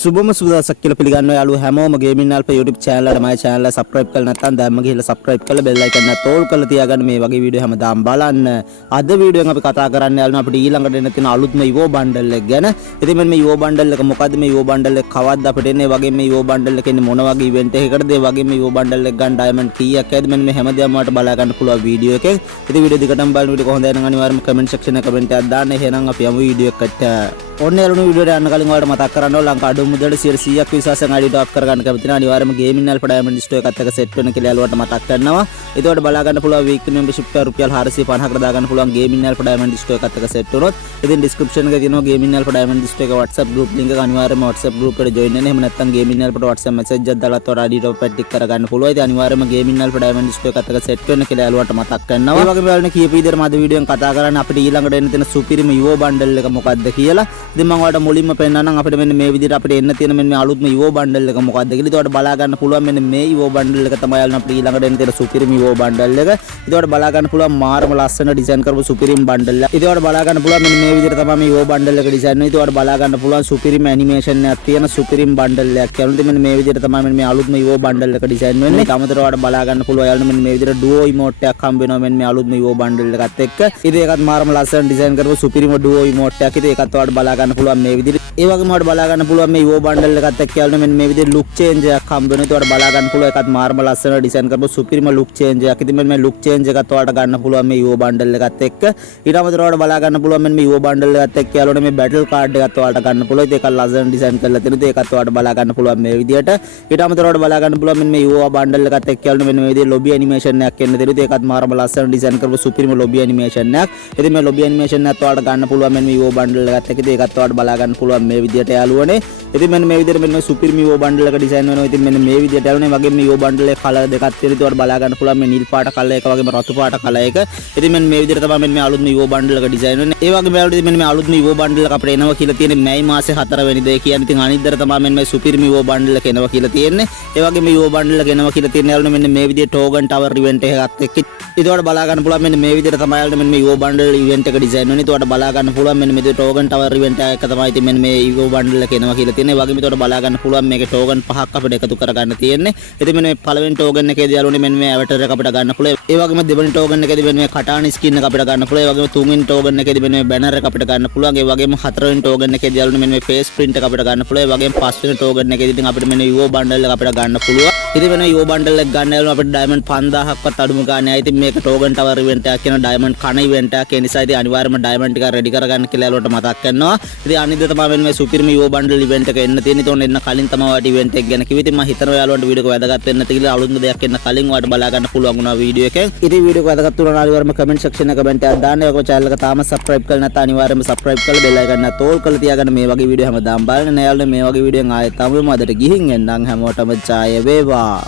සුබම සුබදසක් කියලා පිළිගන්නවා යාළුවෝ හැමෝම ගේමින් අල්ප YouTube channel එකට මගේ channel එක subscribe කරලා නැත්නම් දැම්ම ගිහලා subscribe කරලා bell icon එක තෝල් කරලා තියාගන්න මේ වගේ වීඩියෝ හැමදාම බලන්න. අද වීඩියෝ එකෙන් අපි කතා කරන්න යාළුවෝ අපිට ඊළඟට එන්න තියෙන අලුත්ම Evo bundle එක ගැන. ඉතින් මෙන්න මේ Evo bundle එක මොකද්ද මේ Evo bundle එක කවද්ද අපිට එන්නේ? ඒ වගේම මේ Evo bundle එකේ ඉන්නේ මොන වගේ event එකකටද? ඒ වගේම මේ Evo bundle එක ගන්න diamond කීයක් ඇයිද? මෙන්න මේ හැමදේම ඔයාලට බලා ගන්න පුළුවන් වීඩියෝ එකෙන්. ඉතින් වීඩියෝ දිගටම බලන්න වීඩියෝ කොහොමද නම් අනිවාර්යයෙන්ම comment section එකේ comment එකක් දාන්න. එහෙනම් අපි යමු වීඩියෝ එකට. ඔන්න යාළුවෝ වීඩියෝ එක යන්න කලින් ඔයාලට මතක් කරන්න ඕන ලංකා අඩු මුදලට 100ක් විශ්වාසයෙන් ID ටොප් කරගන්න කැමති නම් අනිවාර්යයෙන්ම ගේමින් අල්ප ඩයමන්ඩ් ස්ටෝර් එකත් එක්ක සෙට් වෙන කියලා යාළුවට මතක් කරනවා. ඒකට බලා ගන්න පුළුවන් weekly membership එක රුපියල් 450කට දා ගන්න පුළුවන් ගේමින් අල්ප ඩයමන්ඩ් ස්ටෝර් එකත් එක්ක සෙට් වුණොත්. ඉතින් description එකේ තියෙනවා ගේමින් අල්ප ඩයමන්ඩ් ස්ටෝර් එක WhatsApp group link එක අනිවාර්යයෙන්ම WhatsApp group එකට join වෙන්න. එහෙම නැත්නම් ගේමින් අල්පට WhatsApp message එකක් දාලා තොර ID ටොප් එකක් ටික් කරගන්න පුළුවන්. ඉතින් අනිවාර්යයෙන්ම ගේමින් අල්ප ඩයමන්ඩ් ස්ටෝර් එකත් එක්ක සෙට් වෙන්න කියලා යාළුවට මතක් කරනවා. ඒ වගේම යාළුවනේ කීප විදිහට මම අද වීඩියෝෙන් කතා කරන්නේ අපිට ඊළඟට එන්න තියෙන සුපිරිම Evo bundle එක මොකක්ද කියලා. ඉතින් මම ඔයාලට මුලින්ම පෙන්නන්නම් අපිට මෙන්න මේ විදිහට අපිට එන්න තියෙන මෙන්න මේ අලුත්ම Evo bundle එක මොකක්ද කියලා. ඒකට බලා ගන්න පුළුවන් මෙන්න මේ Evo bundle එක තමයි යාළුවනේ අපිට ඊළඟට එන්න තියෙන සුපිරිම Evo bundle එක. ඒකට බලා ගන්න පුළුවන් මාරම ලස්සන ඩිසයින් කරපු සුපිරිම bundle එක. ඒකට බලා ගන්න පුළුවන් මෙන්න මේ විදිහට තමයි මේ Evo bundle එක ඩිසයින් වෙන්නේ. ඒකට බලා ගන්න පුළුවන් සුපිරිම ඇනිමේෂන් එකක් තියෙන සුපිරිම bundle එකක්. යාළුවනේ මෙන්න මේ විදිහට තමයි මෙන්න මේ අලුත්ම Evo bundle එක ඩිසයින් වෙන්නේ. ඒක අමතරව ඔයාලට බලා ගන්න පුළුවන් යාළුවනේ මෙන්න මේ විදිහට duo emote එකක් හම්බ වෙනවා මෙන්න මේ අලුත්ම Evo bundle එකත් එක්ක. ඉතින් ඒකත් මාරම ලස්සන ඩිසයින් කරපු සුපිරිම duo emote එකක්. ඉතින් ඒකත් ඔයාලට බලා ගන්න පුළුවන් මේ විදිහට. ඒ වගේම ඔයාලට බලා ගන්න පුළුවන් මේ Evo bundle එකත් එක්ක යාළුවනේ මෙන්න මේ විදිහට look change එකක් හම්බ වෙනවා. ඒකට බලා ගන්න පුළුවන් එකත් මාරම ලස්සන ඩිසයින් කරපු සුපිරිම look change එකක්. ඉතින් මෙන්න මේ look change එකත් ඔයාලට ගන්න පුළුවන් මේ Evo bundle එකත් එක්ක. ඊට අමතරව ඔයාලට බලා ගන්න පුළුවන් මෙන්න මේ Evo bundle එකත් එක්ක යාළුවනේ මේ battle card එකත් ඔයාලට ගන්න පුළුවන්. ඉතින් ඒකත් ලස්සන ඩිසයින් කරලා තියෙනවා. ඒකත් ඔයාලට බලා ගන්න පුළුවන් මේ විදිහට. ඊට අමතරව ඔයාලට බලා ගන්න පුළුවන් මෙන්න මේ Evo bundle එකත් එක්ක යාළුවනේ මෙන්න මේ විදිහට lobby animation එකක් එන්න තියෙනවා. ඒකත් මාරම ලස්සන ඩිසයින් කරපු සුපිරිම lobby animation එකක්. ඉතින් මේ lobby animation එකත් ඔයාලට ගන්න පුළුවන් මෙන්න මේ Evo bundle එකත් එක්ක. ඉතින් ඒකත් ඔයාලට බලා ගන්න පුළුවන් මේ විදිහට යාළුවනේ. ඉතින් මෙන්න මේ විදිහට මෙන්න සුපිරිම Evo bundle එක ඩිසයින් වෙනවා. ඉතින් මෙන්න මේ විදිහට යාළුවනේ වගේ මේ Evo bundle එක කලර් දෙකක් තියෙනවා. ඒකට බලා ගන්න පුළුවන් මේ නිල් පාට කලර් එක වගේම රතු පාට කලර් එක. ඉතින් මෙන්න මේ විදිහට තමයි මෙන්න මේ අලුත්ම Evo bundle එක ඩිසයින් වෙන්නේ. ඒ වගේම යාළුවනේ මෙන්න මේ අලුත්ම Evo bundle එක අපිට එනවා කියලා තියෙන්නේ මැයි මාසේ 4 වෙනිදා. ඒ කියන්නේ ඉතින් අනිද්දාට තමයි මෙන්න මේ සුපිරිම Evo bundle එක එනවා කියලා තියෙන්නේ. ඒ වගේම Evo bundle එක එනවා කියලා තියෙන්නේ යාළුවනේ මෙන්න මේ විදිහට Token Tower event එකත් එක්ක. ඒකට බලා ගන්න පුළුවන් මෙන්න මේ විදිහට තමයි යාළුවනේ මෙන්න මේ Evo bundle event එක ඩිසයින් වෙන්නේ. ඒකට බලා ගන්න පුළුවන් මෙන්න මේ Token Tower event එක තමයි ඉතින් මෙන්න මේ Evo bundle එක එනවා කියලා තියෙන්නේ. ඒ වගේම ඒකට බලා ගන්න පුළුවන් මේකේ token 5ක් අපිට එකතු කරගන්න තියෙන්නේ. ඉතින් මෙන්න මේ පළවෙනි token එකේදී යාළුවනේ මෙන්න මේ avatar එක අපිට ගන්න පුළුවන්. ඒ වගේම දෙවෙනි token එකේදී මෙන්න මේ කටාන skin එක අපිට ගන්න පුළුවන්. ඒ වගේම තුන්වෙනි token එකේදී මෙන්න මේ banner එක අපිට ගන්න පුළුවන්. ඒ වගේම හතරවෙනි token එකේදී යාළුවනේ මෙන්න මේ face print එක අපිට ගන්න පුළුවන්. ඒ වගේම පස්වෙනි token එකේදී ඉතින් අපිට මෙන්න Evo bundle එක අපිට ගන්න පුළුවන්. ඉතින් මෙන්න Evo bundle එක ගන්න යාළුවනේ අපිට diamond 5000ක්වත් අඩුම ගානේ. ඉතින් මේක token tower event එකක් කියන diamond කන event එකක්. ඒ නිසා ඉතින් අනිවාර්යයෙන්ම diamond ටික ready කරගන්න කියලා යාළුවට මතක් කරනවා. ඉතින් අනිද්දා තමයි මෙන්න මේ සුපිරිම Evo bundle event එක එන්න තියෙන්නේ. ඒතොන් එන්න කලින් තමයි ඔයාලට event එක ගැන කිව්වේ. ඉතින් මම හිතනවා යාළුවන්ට වීඩියෝ එක වැදගත් වෙන්න නැති කියලා අලුත්ම දෙයක් එන්න කලින් ඔයාලට බලා ගන්න පුළුවන් වුණා වීඩියෝ එකෙන්. ඉතින් වීඩියෝ එක වැදගත් වුණා නම් අනිවාර්යයෙන්ම comment section එකේ comment එකක් දාන්න. ඒකෝ channel එක තාම subscribe කරලා නැත්නම් අනිවාර්යයෙන්ම subscribe කරලා bell icon එක තෝල් කරලා තියාගන්න. මේ වගේ වීඩියෝ හැමදාම බලන්න. යාළුවනේ මේ වගේ වීඩියෝෙන් ආයෙත් ආවම අදට ගිහින් එන්නම්. හැමෝටම ජය වේවා.